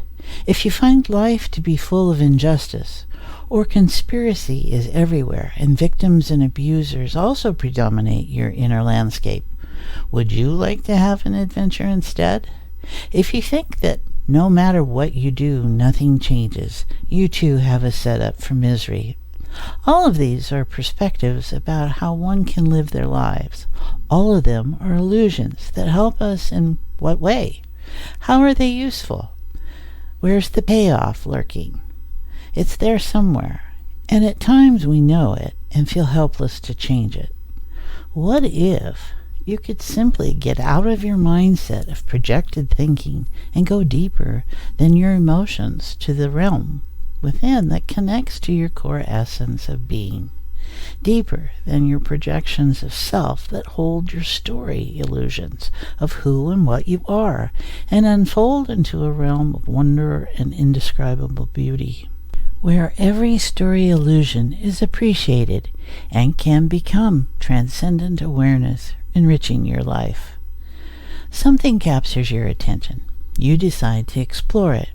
If you find life to be full of injustice, or conspiracy is everywhere and victims and abusers also predominate your inner landscape, would you like to have an adventure instead? If you think that no matter what you do, nothing changes, you too have a setup for misery. All of these are perspectives about how one can live their lives. All of them are illusions that help us in what way? How are they useful? Where's the payoff lurking? It's there somewhere, and at times we know it and feel helpless to change it. What if you could simply get out of your mindset of projected thinking and go deeper than your emotions to the realm within that connects to your core essence of being, deeper than your projections of self that hold your story illusions of who and what you are, and unfold into a realm of wonder and indescribable beauty, where every story illusion is appreciated and can become transcendent awareness, enriching your life. Something captures your attention. You decide to explore it.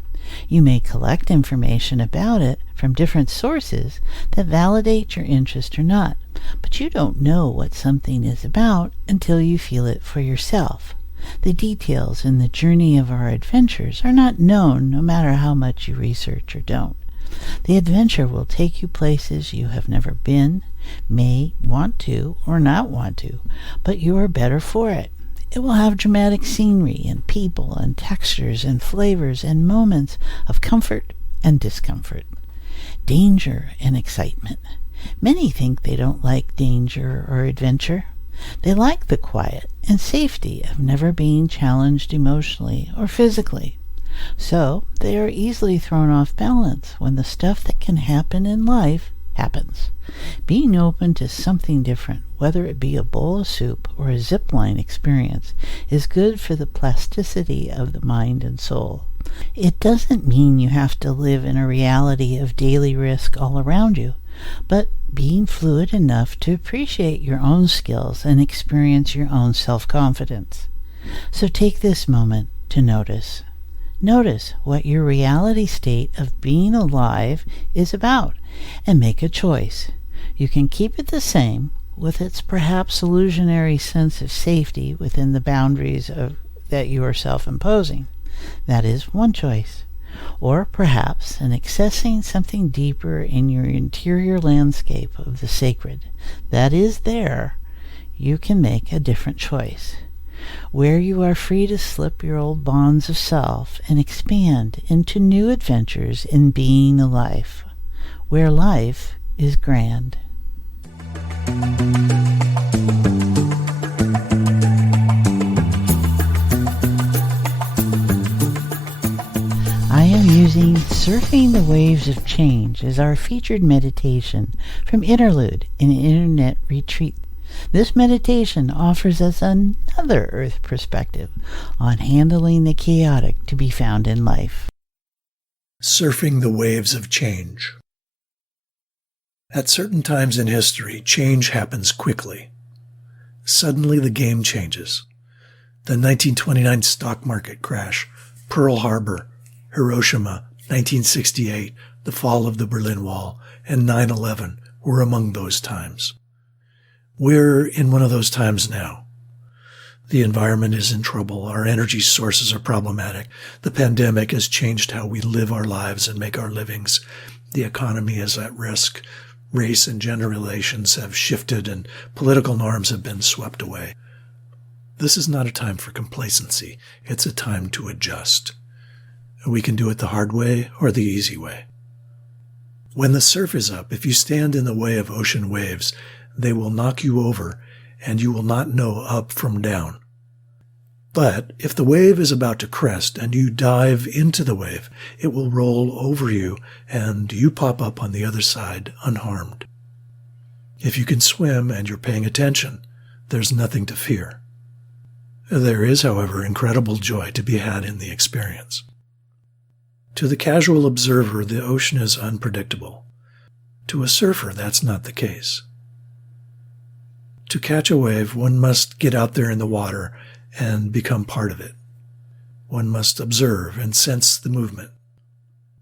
You may collect information about it from different sources that validate your interest or not, but you don't know what something is about until you feel it for yourself. The details in the journey of our adventures are not known no matter how much you research or don't. The adventure will take you places you have never been, may want to or not want to, but you are better for it. It will have dramatic scenery and people and textures and flavors and moments of comfort and discomfort, danger and excitement. Many think they don't like danger or adventure. They like the quiet and safety of never being challenged emotionally or physically. So they are easily thrown off balance when the stuff that can happen in life happens. Being open to something different whether it be a bowl of soup or a zipline experience, is good for the plasticity of the mind and soul. It doesn't mean you have to live in a reality of daily risk all around you, but being fluid enough to appreciate your own skills and experience your own self-confidence. So take this moment to notice. Notice what your reality state of being alive is about and make a choice. You can keep it the same with its perhaps illusionary sense of safety within the boundaries that you are self-imposing. That is one choice. Or perhaps in accessing something deeper in your interior landscape of the sacred that is there, you can make a different choice, where you are free to slip your old bonds of self and expand into new adventures in being alive, where life is grand. I am using Surfing the Waves of Change as our featured meditation from Interlude, an internet retreat. This meditation offers us another Earth perspective on handling the chaotic to be found in life. Surfing the Waves of Change. At certain times in history, change happens quickly. Suddenly the game changes. The 1929 stock market crash, Pearl Harbor, Hiroshima, 1968, the fall of the Berlin Wall, and 9/11 were among those times. We're in one of those times now. The environment is in trouble. Our energy sources are problematic. The pandemic has changed how we live our lives and make our livings. The economy is at risk. Race and gender relations have shifted and political norms have been swept away. This is not a time for complacency. It's a time to adjust. We can do it the hard way or the easy way. When the surf is up, if you stand in the way of ocean waves, they will knock you over and you will not know up from down. But if the wave is about to crest and you dive into the wave, it will roll over you and you pop up on the other side unharmed. If you can swim and you're paying attention, there's nothing to fear. There is, however, incredible joy to be had in the experience. To the casual observer, the ocean is unpredictable. To a surfer, that's not the case. To catch a wave, one must get out there in the water and become part of it. One must observe and sense the movement.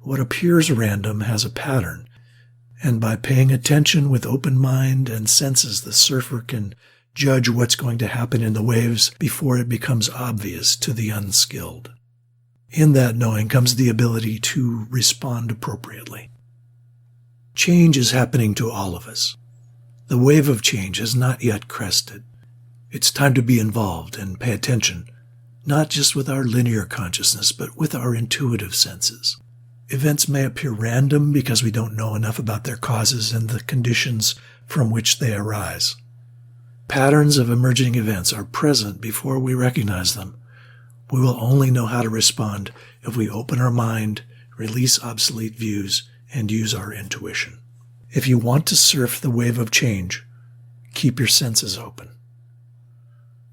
What appears random has a pattern, and by paying attention with open mind and senses, the surfer can judge what's going to happen in the waves before it becomes obvious to the unskilled. In that knowing comes the ability to respond appropriately. Change is happening to all of us. The wave of change has not yet crested. It's time to be involved and pay attention, not just with our linear consciousness, but with our intuitive senses. Events may appear random because we don't know enough about their causes and the conditions from which they arise. Patterns of emerging events are present before we recognize them. We will only know how to respond if we open our mind, release obsolete views, and use our intuition. If you want to surf the wave of change, keep your senses open.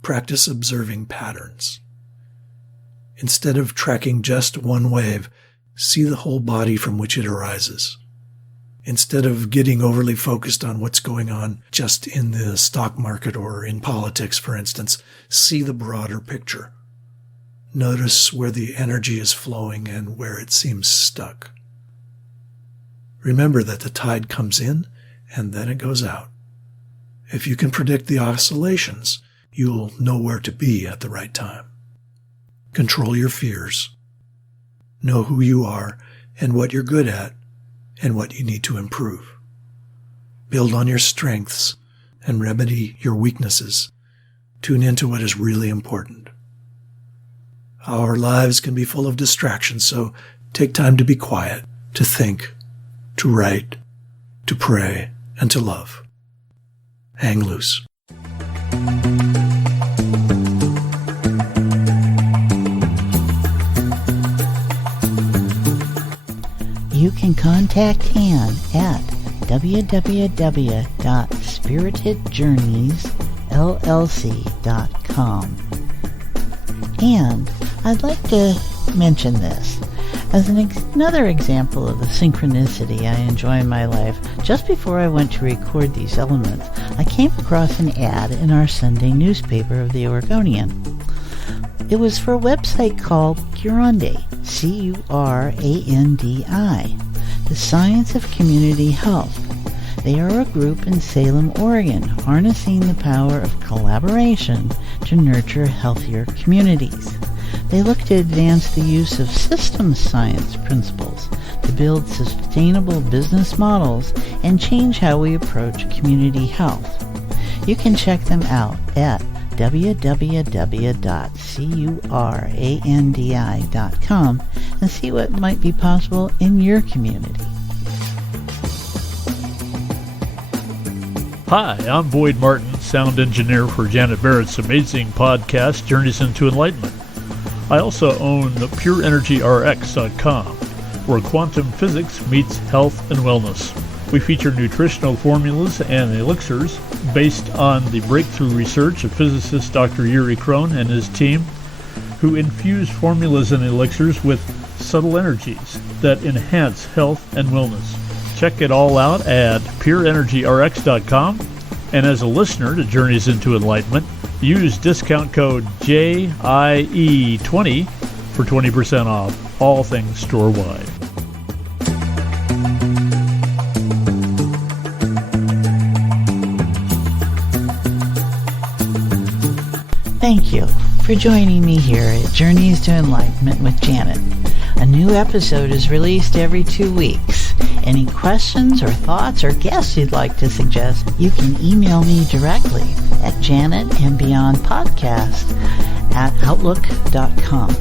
Practice observing patterns. Instead of tracking just one wave, see the whole body from which it arises. Instead of getting overly focused on what's going on just in the stock market or in politics, for instance, see the broader picture. Notice where the energy is flowing and where it seems stuck. Remember that the tide comes in and then it goes out. If you can predict the oscillations, you'll know where to be at the right time. Control your fears. Know who you are and what you're good at and what you need to improve. Build on your strengths and remedy your weaknesses. Tune into what is really important. Our lives can be full of distractions, so take time to be quiet, to think, to write, to pray, and to love. Hang loose. You can contact Anne at www.spiritualquotes.com. spiritedjourneysllc.com. And I'd like to mention this. As another example of the synchronicity I enjoy in my life, just before I went to record these elements, I came across an ad in our Sunday newspaper of the Oregonian. It was for a website called Curandi, C-U-R-A-N-D-I, the Science of Community Health. They are a group in Salem, Oregon, harnessing the power of collaboration to nurture healthier communities. They look to advance the use of systems science principles to build sustainable business models and change how we approach community health. You can check them out at www.curandi.com and see what might be possible in your community. Hi, I'm Boyd Martin, sound engineer for Janet Barrett's amazing podcast, Journeys into Enlightenment. I also own PureEnergyRx.com, where quantum physics meets health and wellness. We feature nutritional formulas and elixirs based on the breakthrough research of physicist Dr. Yuri Krohn and his team, who infuse formulas and elixirs with subtle energies that enhance health and wellness. Check it all out at PureEnergyRx.com, and as a listener to Journeys into Enlightenment, use discount code JIE20 for 20% off all things store-wide. Thank you for joining me here at Journeys to Enlightenment with Janet. A new episode is released every 2 weeks. Any questions or thoughts or guests you'd like to suggest, you can email me directly at janetandbeyondpodcast@outlook.com.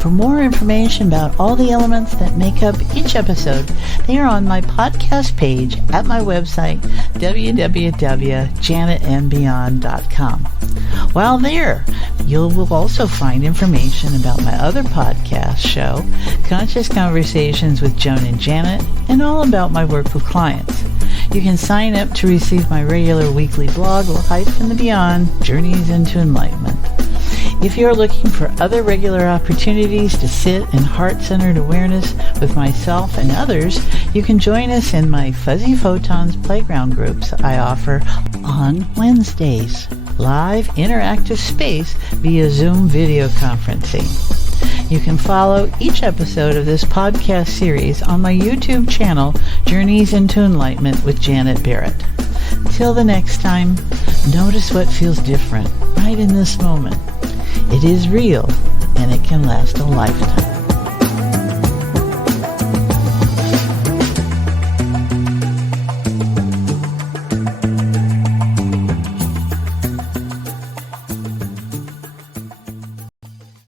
For more information about all the elements that make up each episode, they are on my podcast page at my website, www.janetandbeyond.com. While there, you will also find information about my other podcast show, Conscious Conversations with Joan and Janet, and all about my work with clients. You can sign up to receive my regular weekly blog, Life in the Beyond, Journeys into Enlightenment. If you're looking for other regular opportunities to sit in heart-centered awareness with myself and others, you can join us in my Fuzzy Photons playground groups I offer on Wednesdays. Live interactive space via Zoom video conferencing. You can follow each episode of this podcast series on my YouTube channel, Journeys into Enlightenment with Janet Barrett. Till the next time, notice what feels different right in this moment. It is real, and it can last a lifetime.